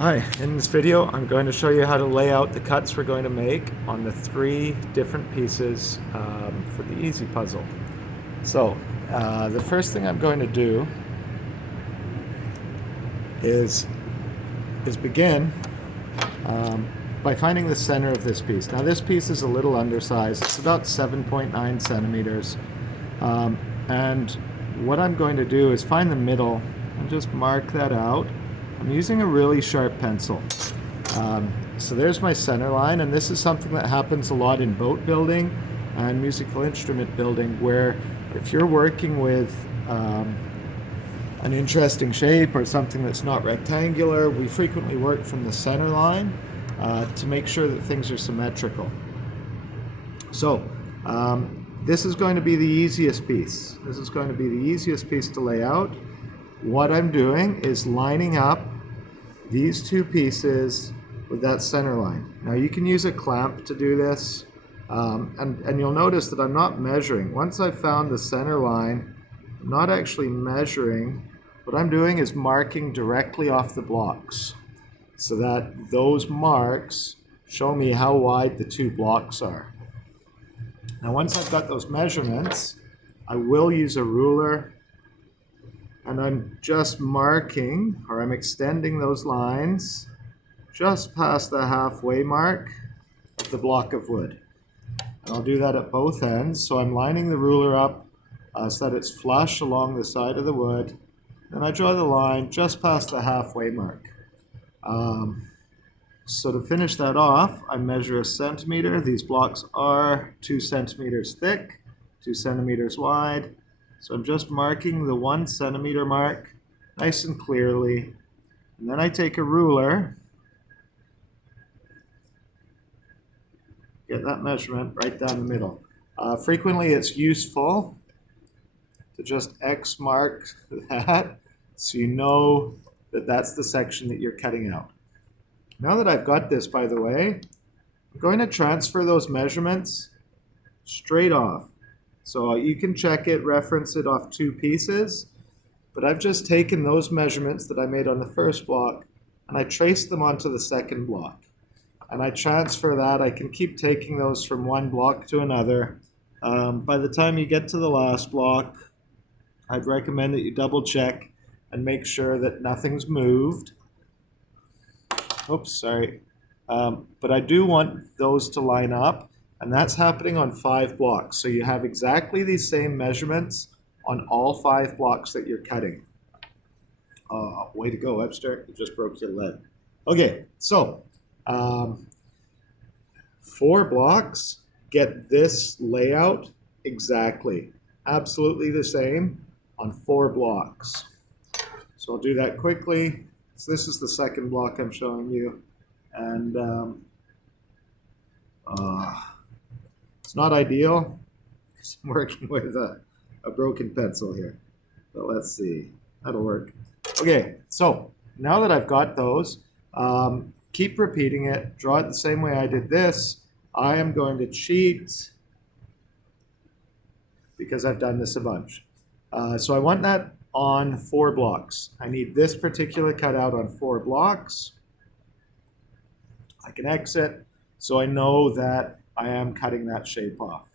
Hi, in this video I'm going to show you how to lay out the cuts we're going to make on the three different pieces for the easy puzzle. So the first thing I'm going to do is begin by finding the center of this piece. Now this piece is a little undersized, it's about 7.9 centimeters, and what I'm going to do is find the middle and just mark that out. I'm using a really sharp pencil. So there's my center line, and this is something that happens a lot in boat building and musical instrument building, where if you're working with an interesting shape or something that's not rectangular, we frequently work from the center line to make sure that things are symmetrical. So this is going to be the easiest piece. This is going to be the easiest piece to lay out. What I'm doing is lining up these two pieces with that center line. Now you can use a clamp to do this, and you'll notice that I'm not measuring. Once I've found the center line, I'm not actually measuring. What I'm doing is marking directly off the blocks so that those marks show me how wide the two blocks are. Now once I've got those measurements, I will use a ruler, and I'm just marking, or I'm extending those lines just past the halfway mark of the block of wood. And I'll do that at both ends. So I'm lining the ruler up so that it's flush along the side of the wood. Then I draw the line just past the halfway mark. So to finish that off, I measure a centimeter. These blocks are 2 centimeters thick, 2 centimeters wide. So I'm just marking the 1 centimeter mark nice and clearly. And then I take a ruler, get that measurement right down the middle. Frequently it's useful to just X mark that so you know that that's the section that you're cutting out. Now that I've got this, by the way, I'm going to transfer those measurements straight off. So you can check it, reference it off two pieces, but I've just taken those measurements that I made on the first block and I traced them onto the second block. And I transfer that. I can keep taking those from one block to another. By the time you get to the last block, I'd recommend that you double check and make sure that nothing's moved. Oops, sorry. But I do want those to line up. And that's happening on 5 blocks. So you have exactly these same measurements on all 5 blocks that you're cutting. Way to go, Webster. You just broke your lead. Okay, so 4 blocks get this layout exactly. Absolutely the same on 4 blocks. So I'll do that quickly. So this is the second block I'm showing you. And it's not ideal because I'm working with a broken pencil here. But let's see. That'll work. Okay, so now that I've got those, keep repeating it. Draw it the same way I did this. I am going to cheat because I've done this a bunch. So I want that on 4 blocks. I need this particular cutout on 4 blocks. I can exit so I know that I am cutting that shape off.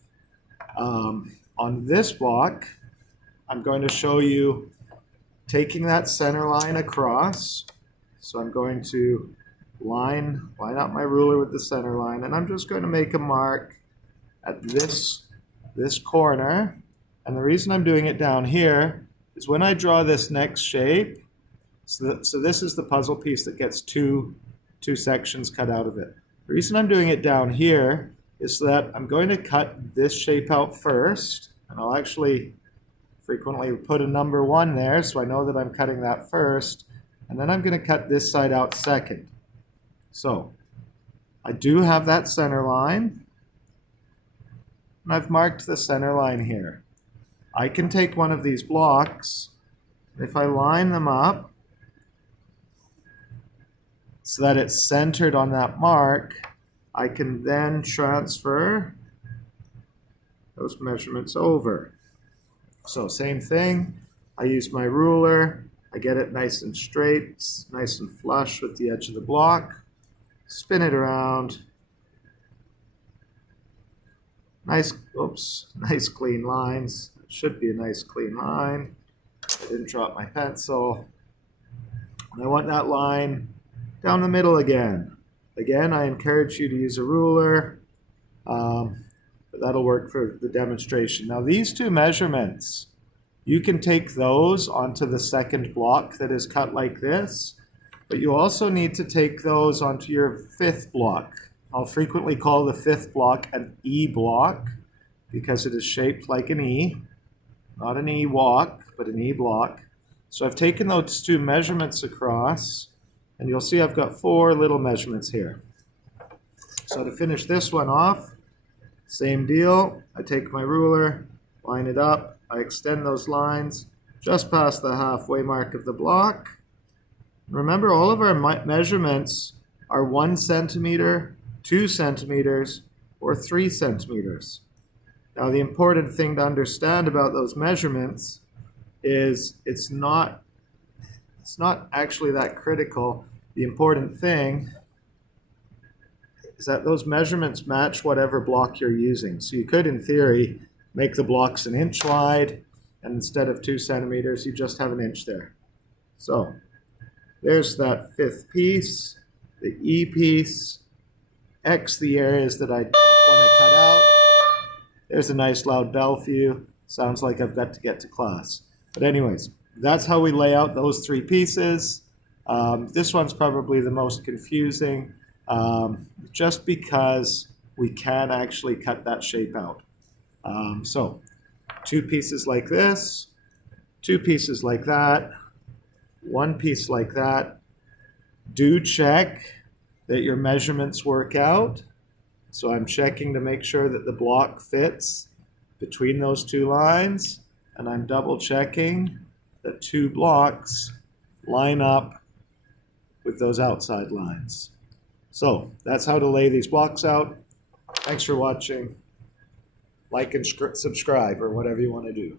On this block, I'm going to show you taking that center line across. So I'm going to line up my ruler with the center line, and I'm just going to make a mark at this corner. And the reason I'm doing it down here is when I draw this next shape, so this is the puzzle piece that gets two sections cut out of it. The reason I'm doing it down here is that I'm going to cut this shape out first, and I'll actually frequently put a number 1 there so I know that I'm cutting that first, and then I'm going to cut this side out second. So I do have that center line, and I've marked the center line here. I can take one of these blocks, and if I line them up so that it's centered on that mark, I can then transfer those measurements over. So same thing, I use my ruler, I get it nice and straight, nice and flush with the edge of the block. Spin it around. Nice, oops, nice clean lines. Should be a nice clean line. I didn't drop my pencil. And I want that line down the middle again. Again, I encourage you to use a ruler, but that'll work for the demonstration. Now these two measurements, you can take those onto the second block that is cut like this, but you also need to take those onto your fifth block. I'll frequently call the fifth block an E block because it is shaped like an E, not an E walk, but an E block. So I've taken those two measurements across, and you'll see I've got 4 little measurements here. So to finish this one off, same deal. I take my ruler, line it up, I extend those lines just past the halfway mark of the block. Remember, all of our measurements are 1 centimeter, 2 centimeters, or 3 centimeters. Now the important thing to understand about those measurements is it's not actually that critical. The important thing is that those measurements match whatever block you're using. So you could, in theory, make the blocks 1 inch wide, and instead of 2 centimeters, you just have 1 inch there. So there's that fifth piece, the E piece, X the areas that I want to cut out. There's a nice loud bell for you. Sounds like I've got to get to class. But anyways, that's how we lay out those 3 pieces. This one's probably the most confusing, just because we can actually cut that shape out. So 2 pieces like this, 2 pieces like that, 1 piece like that. Do check that your measurements work out. So I'm checking to make sure that the block fits between those 2 lines, and I'm double checking that 2 blocks line up with those outside lines. So that's how to lay these blocks out. Thanks for watching. Like and subscribe, or whatever you want to do.